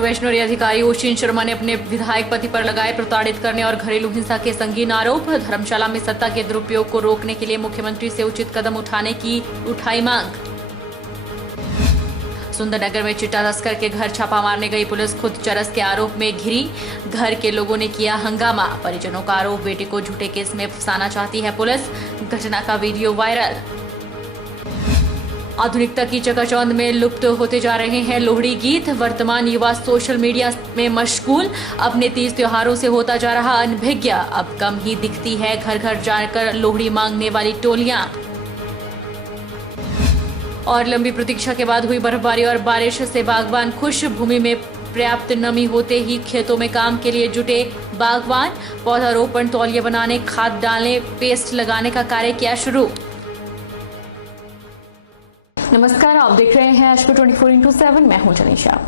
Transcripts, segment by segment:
Probationary अधिकारी ocean Sharma ने अपने विधायक पति पर लगाए प्रताड़ित करने और घरेलू हिंसा के संगीन आरोप। धर्मशाला में सत्ता के दुरुपयोग को रोकने के लिए मुख्यमंत्री से उचित कदम उठाने की उठाई मांग। सुंदरनगर में चिट्टा तस्कर के घर छापा मारने गई पुलिस खुद चरस के आरोप में घिरी। घर के लोगों ने किया हंगामा। परिजनों का आरोप, बेटे को झूठे केस में फंसाना चाहती है पुलिस। घटना का वीडियो वायरल। आधुनिकता की चकाचौंध में लुप्त होते जा रहे हैं लोहड़ी गीत। वर्तमान युवा सोशल मीडिया में मशगूल। अपने तीज त्योहारों से होता जा रहा अनभिज्ञ। अब कम ही दिखती है घर घर जाकर लोहड़ी मांगने वाली टोलियां। और लंबी प्रतीक्षा के बाद हुई बर्फबारी और बारिश से बागवान खुश। भूमि में पर्याप्त नमी होते ही खेतों में काम के लिए जुटे बागवान। पौधारोपण, तौलिया बनाने, खाद डालने, पेस्ट लगाने का कार्य किया शुरू। नमस्कार, आप देख रहे हैं एचपी 24/7। मैं हूं जनीशा।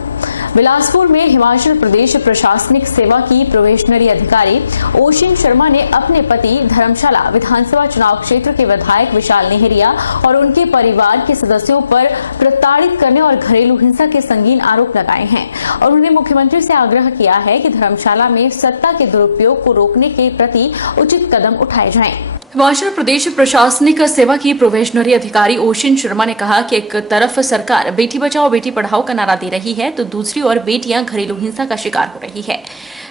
बिलासपुर में हिमाचल प्रदेश प्रशासनिक सेवा की प्रोबेशनरी अधिकारी ओशिन शर्मा ने अपने पति धर्मशाला विधानसभा चुनाव क्षेत्र के विधायक विशाल नेहरिया और उनके परिवार के सदस्यों पर प्रताड़ित करने और घरेलू हिंसा के संगीन आरोप लगाए हैं और उन्होंने मुख्यमंत्री से आग्रह किया है कि धर्मशाला में सत्ता के दुरुपयोग को रोकने के प्रति उचित कदम उठाए जाएं। हिमाचल प्रदेश प्रशासनिक सेवा की प्रोबेशनरी अधिकारी ओशिन शर्मा ने कहा कि एक तरफ सरकार बेटी बचाओ बेटी पढ़ाओ का नारा दे रही है तो दूसरी ओर बेटियां घरेलू हिंसा का शिकार हो रही है।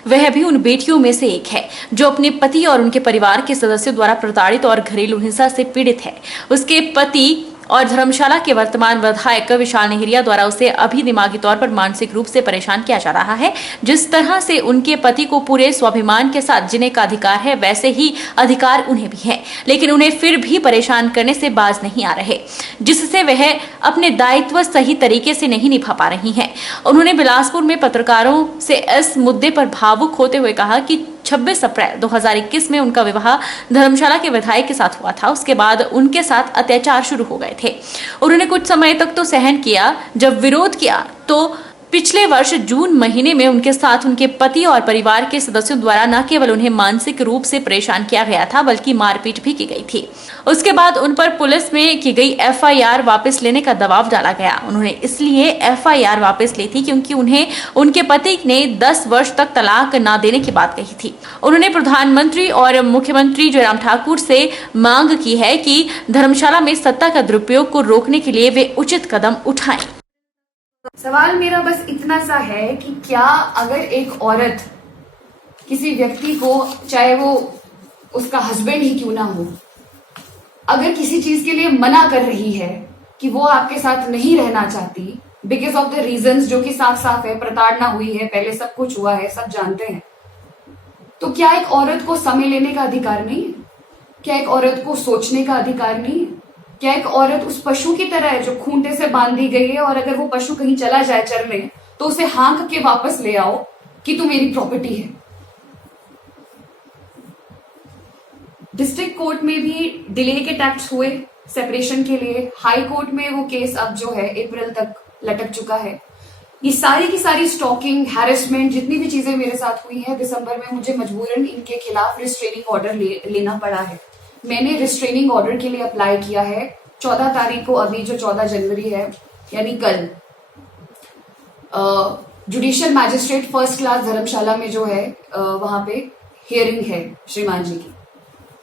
वह भी उन बेटियों में से एक है जो अपने पति और उनके परिवार के सदस्यों द्वारा प्रताड़ित और घरेलू हिंसा से पीड़ित है। उसके पति और धर्मशाला के वर्तमान विधायक विशाल नेहरिया द्वारा उसे अभी दिमागी तौर पर मानसिक रूप से परेशान किया जा रहा है। जिस तरह से उनके पति को पूरे स्वाभिमान के साथ जीने का अधिकार है वैसे ही अधिकार उन्हें भी है, लेकिन उन्हें फिर भी परेशान करने से बाज नहीं आ रहे, जिससे वह अपने दायित्व सही तरीके से नहीं निभा पा रही हैं। उन्होंने बिलासपुर में पत्रकारों से इस मुद्दे पर भावुक होते हुए कहा कि 26 अप्रैल 2021 में उनका विवाह धर्मशाला के विधायक के साथ हुआ था। उसके बाद उनके साथ अत्याचार शुरू हो गए थे। उन्होंने कुछ समय तक तो सहन किया। जब विरोध किया तो पिछले वर्ष जून महीने में उनके साथ उनके पति और परिवार के सदस्यों द्वारा न केवल उन्हें मानसिक रूप से परेशान किया गया था बल्कि मारपीट भी की गई थी। उसके बाद उन पर पुलिस में की गई एफआईआर वापस लेने का दबाव डाला गया। उन्होंने इसलिए एफआईआर वापस ली थी क्योंकि उन्हें उनके पति ने 10 वर्ष तक तलाक न देने की बात कही थी। उन्होंने प्रधानमंत्री और मुख्यमंत्री जयराम ठाकुर से मांग की है कि धर्मशाला में सत्ता का दुरुपयोग को रोकने के लिए वे उचित कदम उठाएं। सवाल मेरा बस इतना सा है कि क्या अगर एक औरत किसी व्यक्ति को, चाहे वो उसका हस्बैंड ही क्यों ना हो, अगर किसी चीज के लिए मना कर रही है कि वो आपके साथ नहीं रहना चाहती बिकॉज ऑफ द रीजंस जो कि साफ साफ है, प्रताड़ना हुई है, पहले सब कुछ हुआ है, सब जानते हैं, तो क्या एक औरत को समय लेने का अधिकार नहीं है? क्या एक औरत को सोचने का अधिकार नहीं है? क्या एक औरत उस पशु की तरह है जो खूंटे से बांध दी गई है और अगर वो पशु कहीं चला जाए चरने तो उसे हाँक के वापस ले आओ कि तू मेरी प्रॉपर्टी है? डिस्ट्रिक्ट कोर्ट में भी डिले के टैक्स हुए सेपरेशन के लिए। हाई कोर्ट में वो केस अब जो है अप्रैल तक लटक चुका है। ये सारी की सारी स्टॉकिंग, हैरेसमेंट, जितनी भी चीजें मेरे साथ हुई है, दिसंबर में मुझे मजबूरन इनके खिलाफ रिस्ट्रेनिंग ऑर्डर लेना पड़ा है। मैंने रिस्ट्रेनिंग ऑर्डर के लिए अप्लाई किया है। 14 तारीख को, अभी जो 14 जनवरी है यानी कल, जुडिशियल मैजिस्ट्रेट फर्स्ट क्लास धर्मशाला में जो है वहां पे हियरिंग है श्रीमान जी की।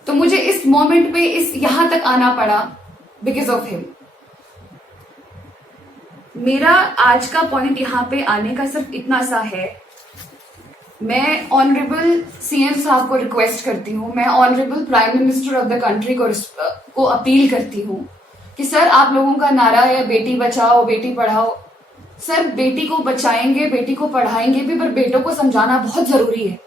तो मुझे इस मोमेंट पे यहां तक आना पड़ा बिकॉज ऑफ हिम। मेरा आज का पॉइंट यहाँ पे आने का सिर्फ इतना सा है, मैं ऑनरेबल सीएम साहब को रिक्वेस्ट करती हूँ, मैं honourable prime minister of the country को अपील करती हूँ कि सर, आप लोगों का नारा है बेटी बचाओ बेटी पढ़ाओ। सर, बेटी को बचाएंगे, बेटी को पढ़ाएंगे भी, पर बेटों को समझाना बहुत जरूरी है।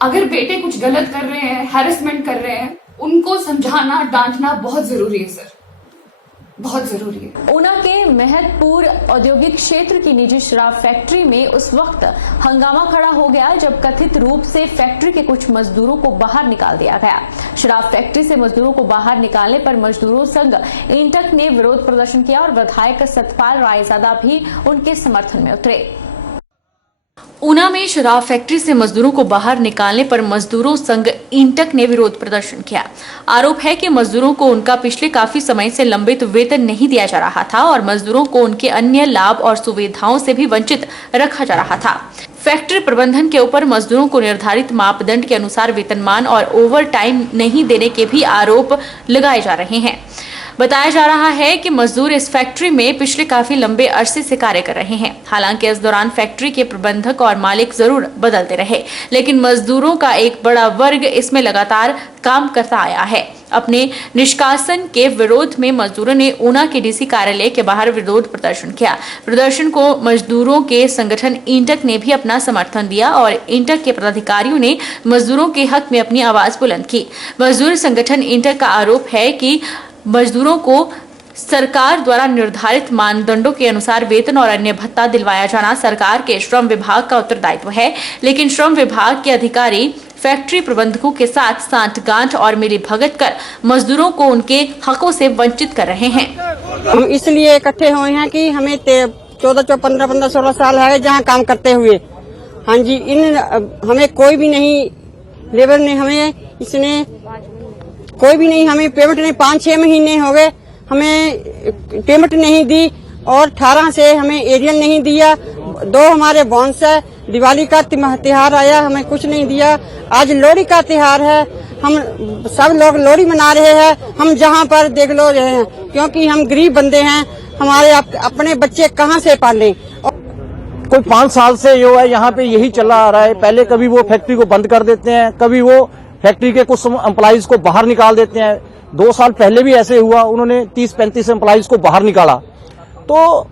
अगर बेटे कुछ गलत कर रहे हैं, हैरेसमेंट कर रहे हैं, उनको समझाना, डांटना बहुत जरूरी है सर, बहुत जरूरी है। ऊना के महतपुर औद्योगिक क्षेत्र की निजी शराब फैक्ट्री में उस वक्त हंगामा खड़ा हो गया जब कथित रूप से फैक्ट्री के कुछ मजदूरों को बाहर निकाल दिया गया। शराब फैक्ट्री से मजदूरों को बाहर निकालने पर मजदूरों संघ इंटक ने विरोध प्रदर्शन किया और विधायक सतपाल रायजादा भी उनके समर्थन में उतरे। ऊना में शराब फैक्ट्री से मजदूरों को बाहर निकालने पर मजदूरों संघ इंटक ने विरोध प्रदर्शन किया। आरोप है कि मजदूरों को उनका पिछले काफी समय से लंबित वेतन नहीं दिया जा रहा था और मजदूरों को उनके अन्य लाभ और सुविधाओं से भी वंचित रखा जा रहा था। फैक्ट्री प्रबंधन के ऊपर मजदूरों को निर्धारित मापदंड के अनुसार वेतनमान और ओवर टाइम नहीं देने के भी आरोप लगाए जा रहे हैं। बताया जा रहा है कि मजदूर इस फैक्ट्री में पिछले काफी लंबे अरसे से कार्य कर रहे हैं। हालांकि इस दौरान फैक्ट्री के प्रबंधक और मालिक जरूर बदलते रहे, लेकिन मजदूरों का एक बड़ा वर्ग इसमें लगातार काम करता आया है। अपने निष्कासन के विरोध में मजदूरों ने ऊना के डीसी कार्यालय के बाहर विरोध प्रदर्शन किया। प्रदर्शन को मजदूरों के संगठन इंटक ने भी अपना समर्थन दिया और इंटक के पदाधिकारियों ने मजदूरों के हक में अपनी आवाज बुलंद की। मजदूर संगठन इंटक का आरोप है कि मजदूरों को सरकार द्वारा निर्धारित मानदंडों के अनुसार वेतन और अन्य भत्ता दिलवाया जाना सरकार के श्रम विभाग का उत्तरदायित्व है, लेकिन श्रम विभाग के अधिकारी फैक्ट्री प्रबंधकों के साथ सांठगांठ और मिलीभगत कर मजदूरों को उनके हकों से वंचित कर रहे हैं। हम इसलिए इकट्ठे हुए हैं कि हमें 15 साल है जहाँ काम करते हुए। हाँ जी, हमें कोई भी नहीं, लेबर ने हमें इसने कोई भी नहीं, हमें पेमेंट नहीं, 5-6 महीने हो गए हमें पेमेंट नहीं दी और 18 से हमें एरियल नहीं दिया। 2 हमारे बोनस है, दिवाली का त्योहार आया हमें कुछ नहीं दिया। आज लोहड़ी का त्योहार है, हम सब लोग लोहड़ी मना रहे हैं, हम जहाँ पर देख लो रहे हैं, क्योंकि हम गरीब बंदे हैं, हमारे अपने बच्चे कहाँ से पालें। कोई 5 साल से जो है यहाँ पे यही चला आ रहा है। पहले कभी वो फैक्ट्री को बंद कर देते हैं, कभी वो फैक्ट्री के कुछ एम्प्लॉइज को बाहर निकाल देते हैं। 2 साल पहले भी ऐसे हुआ, उन्होंने 30-35 एम्प्लॉइज को बाहर निकाला। तो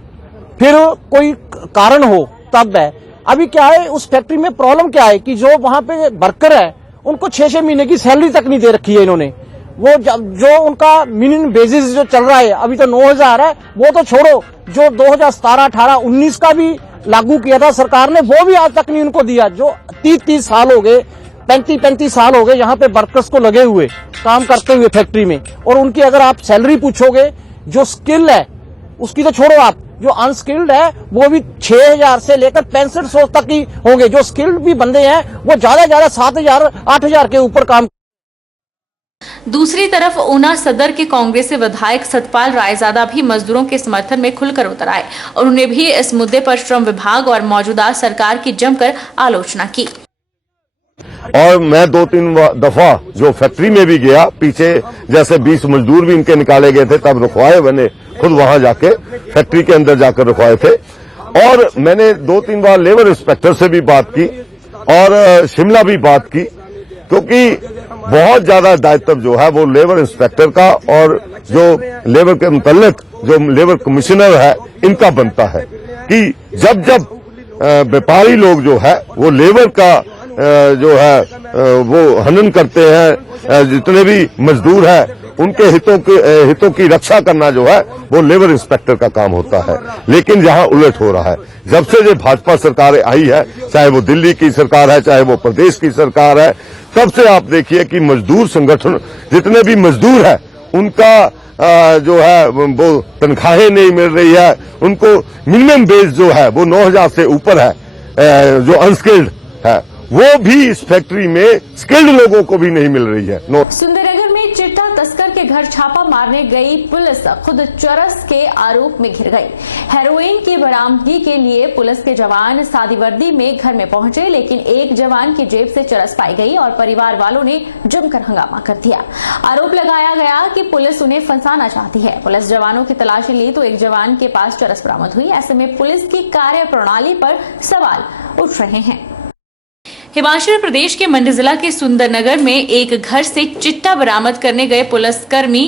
फिर कोई कारण हो तब है। अभी क्या है, उस फैक्ट्री में प्रॉब्लम क्या है कि जो वहां पे वर्कर है उनको 6-6 महीने की सैलरी तक नहीं दे रखी है इन्होंने। वो जो उनका मिनिमम बेसिस जो चल रहा है अभी तो 9,000 है, वो तो छोड़ो, जो 2017, 18, 19 का भी लागू किया था सरकार ने, वो भी आज तक नहीं उनको दिया। जो 30-30 साल हो गए, 35-35 साल हो गए यहाँ पे वर्कर्स को लगे हुए काम करते हुए फैक्ट्री में, और उनकी अगर आप सैलरी पूछोगे, जो स्किल है उसकी तो छोड़ो, आप जो अनस्किल्ड है वो भी 6,000 से लेकर 6500 तक ही होंगे। जो स्किल्ड भी बंदे हैं वो ज्यादा 7,000, 8,000 के ऊपर काम। दूसरी तरफ ऊना सदर के कांग्रेस से विधायक सतपाल रायजादा भी मजदूरों के समर्थन में खुलकर उतर आए और उन्होंने भी इस मुद्दे पर श्रम विभाग और मौजूदा सरकार की जमकर आलोचना की। और मैं 2-3 दफा जो फैक्ट्री में भी गया, पीछे जैसे 20 मजदूर भी इनके निकाले गए थे, तब रुकवाए, मैंने खुद वहां जाके फैक्ट्री के अंदर जाकर रुकवाए थे। और मैंने 2-3 बार लेबर इंस्पेक्टर से भी बात की और शिमला भी बात की, क्योंकि बहुत ज्यादा दायित्व जो है वो लेबर इंस्पेक्टर का और जो लेबर के मुतल्लिक जो लेबर कमिश्नर है इनका बनता है कि जब व्यापारी लोग जो है वो लेबर का जो है वो हनन करते हैं, जितने भी मजदूर हैं उनके हितों की रक्षा करना जो है वो लेबर इंस्पेक्टर का काम होता है। लेकिन यहाँ उलट हो रहा है। जब से जो भाजपा सरकार आई है, चाहे वो दिल्ली की सरकार है, चाहे वो प्रदेश की सरकार है, तब से आप देखिए कि मजदूर संगठन जितने भी मजदूर हैं उनका जो है वो तनख्वाहें नहीं मिल रही है। उनको मिनिमम बेस जो है वो 9,000 से ऊपर है। जो अनस्किल्ड है वो भी इस फैक्ट्री में स्किल्ड लोगों को भी नहीं मिल रही है। सुंदरनगर में चिट्टा तस्कर के घर छापा मारने गई पुलिस खुद चरस के आरोप में घिर गई। हेरोइन की बरामदगी के लिए पुलिस के जवान सादी वर्दी में घर में पहुंचे, लेकिन एक जवान की जेब से चरस पाई गई और परिवार वालों ने जमकर हंगामा कर दिया। आरोप लगाया गया कि पुलिस उन्हें फंसाना चाहती है। पुलिस जवानों की तलाशी ली तो एक जवान के पास चरस बरामद हुई। ऐसे में पुलिस की कार्यप्रणाली पर सवाल उठ रहे हैं। हिमाचल प्रदेश के मंडी जिला के सुंदरनगर में एक घर से चिट्टा बरामद करने गए पुलिसकर्मी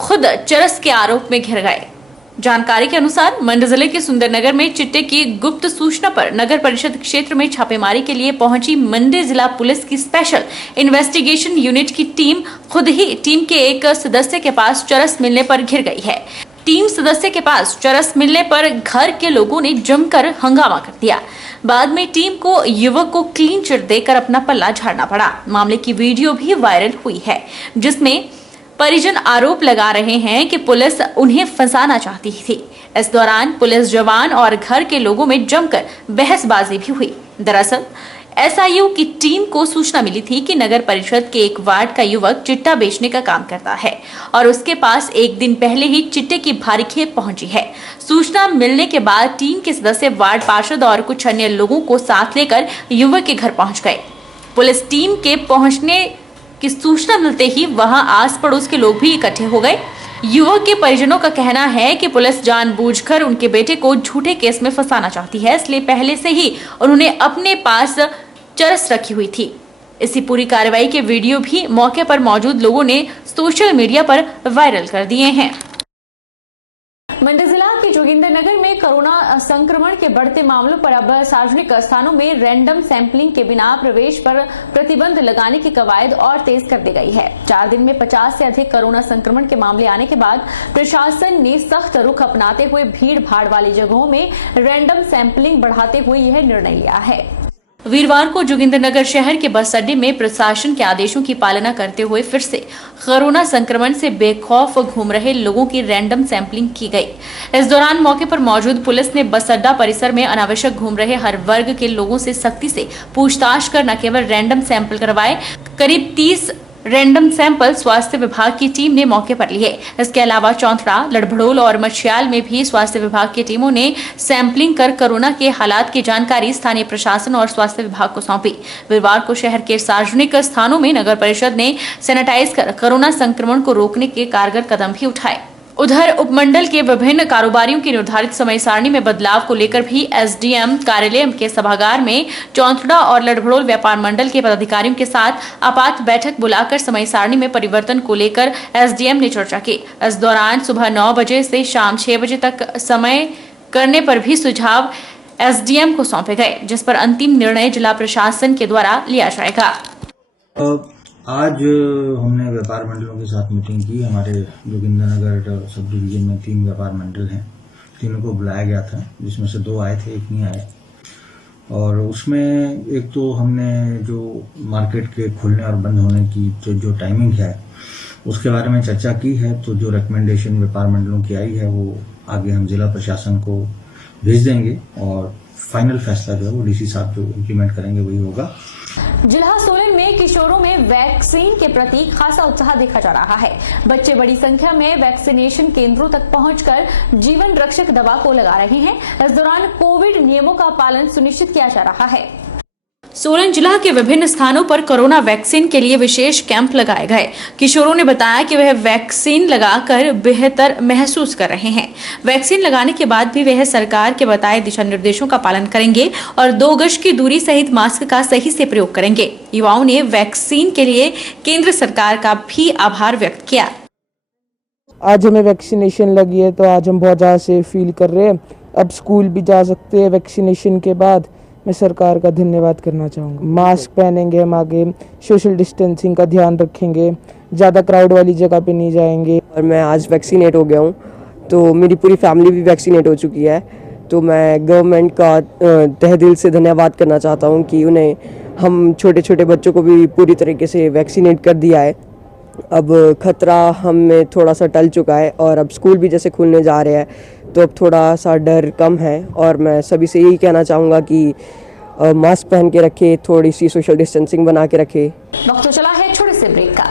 खुद चरस के आरोप में घिर गए। जानकारी के अनुसार मंडी जिले के सुंदरनगर में चिट्टे की गुप्त सूचना पर नगर परिषद क्षेत्र में छापेमारी के लिए पहुंची मंडी जिला पुलिस की स्पेशल इन्वेस्टिगेशन यूनिट की टीम खुद ही टीम के एक सदस्य के पास चरस मिलने पर घिर गई है। टीम सदस्य के पास चरस मिलने पर घर के लोगों ने जमकर हंगामा कर दिया। बाद में टीम को युवक को क्लीन चिट देकर अपना पल्ला झाड़ना पड़ा। मामले की वीडियो भी वायरल हुई है, जिसमें परिजन आरोप लगा रहे हैं कि पुलिस उन्हें फंसाना चाहती थी। इस दौरान पुलिस जवान और घर के लोगों में जमकर बहसबाजी भी हुई। दरअसल एसआईयू की टीम को सूचना मिली थी कि नगर परिषद के एक वार्ड का युवक चिट्टा बेचने का काम करता है और उसके पास एक दिन पहले ही चिट्टे की भारी खेप पहुंची है। सूचना मिलने के बाद टीम के सदस्य वार्ड पार्षद और कुछ अन्य लोगों को साथ लेकर युवक के घर पहुंच गए। पुलिस टीम के पहुंचने की सूचना मिलते ही वहां आस पड़ोस के लोग भी इकट्ठे हो गए। युवक के परिजनों का कहना है कि पुलिस जानबूझकर उनके बेटे को झूठे केस में फंसाना चाहती है, इसलिए पहले से ही उन्होंने अपने पास चरस रखी हुई थी। इसी पूरी कार्रवाई के वीडियो भी मौके पर मौजूद लोगों ने सोशल मीडिया पर वायरल कर दिए हैं। मंडी जिला के जोगिंदरनगर में कोरोना संक्रमण के बढ़ते मामलों पर अब सार्वजनिक स्थानों में रैंडम सैंपलिंग के बिना प्रवेश पर प्रतिबंध लगाने की कवायद और तेज कर दी गई है। 4 दिन में 50 से अधिक कोरोना संक्रमण के मामले आने के बाद प्रशासन ने सख्त रुख अपनाते हुए भीड़ भाड़ वाली जगहों में रैंडम सैंपलिंग बढ़ाते हुए यह निर्णय लिया है। वीरवार को जोगिंदरनगर शहर के बस अड्डे में प्रशासन के आदेशों की पालना करते हुए फिर से कोरोना संक्रमण से बेखौफ घूम रहे लोगों की रैंडम सैंपलिंग की गई। इस दौरान मौके पर मौजूद पुलिस ने बस अड्डा परिसर में अनावश्यक घूम रहे हर वर्ग के लोगों से सख्ती से पूछताछ कर न केवल रैंडम सैंपल करवाए, करीब 30 रैंडम सैंपल स्वास्थ्य विभाग की टीम ने मौके पर लिए। इसके अलावा चौंथड़ा, लड़भड़ोल और मछियाल में भी स्वास्थ्य विभाग की टीमों ने सैंपलिंग कर कोरोना के हालात की जानकारी स्थानीय प्रशासन और स्वास्थ्य विभाग को सौंपी। वीरवार को शहर के सार्वजनिक स्थानों में नगर परिषद ने सैनिटाइज कर कोरोना संक्रमण को रोकने के कारगर कदम भी उठाए। उधर उपमंडल के विभिन्न कारोबारियों की निर्धारित समय सारणी में बदलाव को लेकर भी एसडीएम कार्यालय के सभागार में चौंथड़ा और लड़भड़ोल व्यापार मंडल के पदाधिकारियों के साथ आपात बैठक बुलाकर समय सारणी में परिवर्तन को लेकर एसडीएम ने चर्चा की। इस दौरान सुबह 9 बजे से शाम 6 बजे तक समय करने पर भी सुझाव एसडीएम को सौंपे गए, जिस पर अंतिम निर्णय जिला प्रशासन के द्वारा लिया जाएगा। आज हमने व्यापार मंडलों के साथ मीटिंग की। हमारे जोगिंदरनगर सब डिवीजन में 3 व्यापार मंडल हैं, तीनों को बुलाया गया था, जिसमें से 2 आए थे, 1 नहीं आए। और उसमें एक तो हमने जो मार्केट के खुलने और बंद होने की जो टाइमिंग है उसके बारे में चर्चा की है। तो जो रिकमेंडेशन व्यापार मंडलों की आई है वो आगे हम जिला प्रशासन को भेज देंगे और फाइनल फैसला जो है वो डीसी साहब जो इम्प्लीमेंट करेंगे वही होगा। जिला सोलन में किशोरों में वैक्सीन के प्रति खासा उत्साह देखा जा रहा है। बच्चे बड़ी संख्या में वैक्सीनेशन केंद्रों तक पहुंचकर जीवन रक्षक दवा को लगा रहे हैं। इस दौरान कोविड नियमों का पालन सुनिश्चित किया जा रहा है। सोलन जिला के विभिन्न स्थानों पर कोरोना वैक्सीन के लिए विशेष कैंप लगाए गए। किशोरों ने बताया कि वह वैक्सीन लगाकर बेहतर महसूस कर रहे हैं। वैक्सीन लगाने के बाद भी वह सरकार के बताए दिशा निर्देशों का पालन करेंगे और 2 गज की दूरी सहित मास्क का सही से प्रयोग करेंगे। युवाओं ने वैक्सीन के लिए केंद्र सरकार का भी आभार व्यक्त किया। आज हमें वैक्सीनेशन लगी है तो आज हम बहुत ज़्यादा सेफ फील कर रहे हैं। अब स्कूल भी जा सकते हैं वैक्सीनेशन के बाद। मैं सरकार का धन्यवाद करना चाहूँगा। मास्क पहनेंगे, हम आगे सोशल डिस्टेंसिंग का ध्यान रखेंगे, ज़्यादा क्राउड वाली जगह पे नहीं जाएंगे। और मैं आज वैक्सीनेट हो गया हूँ, तो मेरी पूरी फैमिली भी वैक्सीनेट हो चुकी है। तो मैं गवर्नमेंट का तहे दिल से धन्यवाद करना चाहता हूँ कि उन्हें हम छोटे छोटे बच्चों को भी पूरी तरीके से वैक्सीनेट कर दिया है। अब खतरा हमें थोड़ा सा टल चुका है और अब स्कूल भी जैसे खुलने जा रहे हैं तो अब थोड़ा सा डर कम है। और मैं सभी से यही कहना चाहूँगा कि मास्क पहन के रखे, थोड़ी सी सोशल डिस्टेंसिंग बना के रखे। वक्त चला है छोटे से ब्रेक का।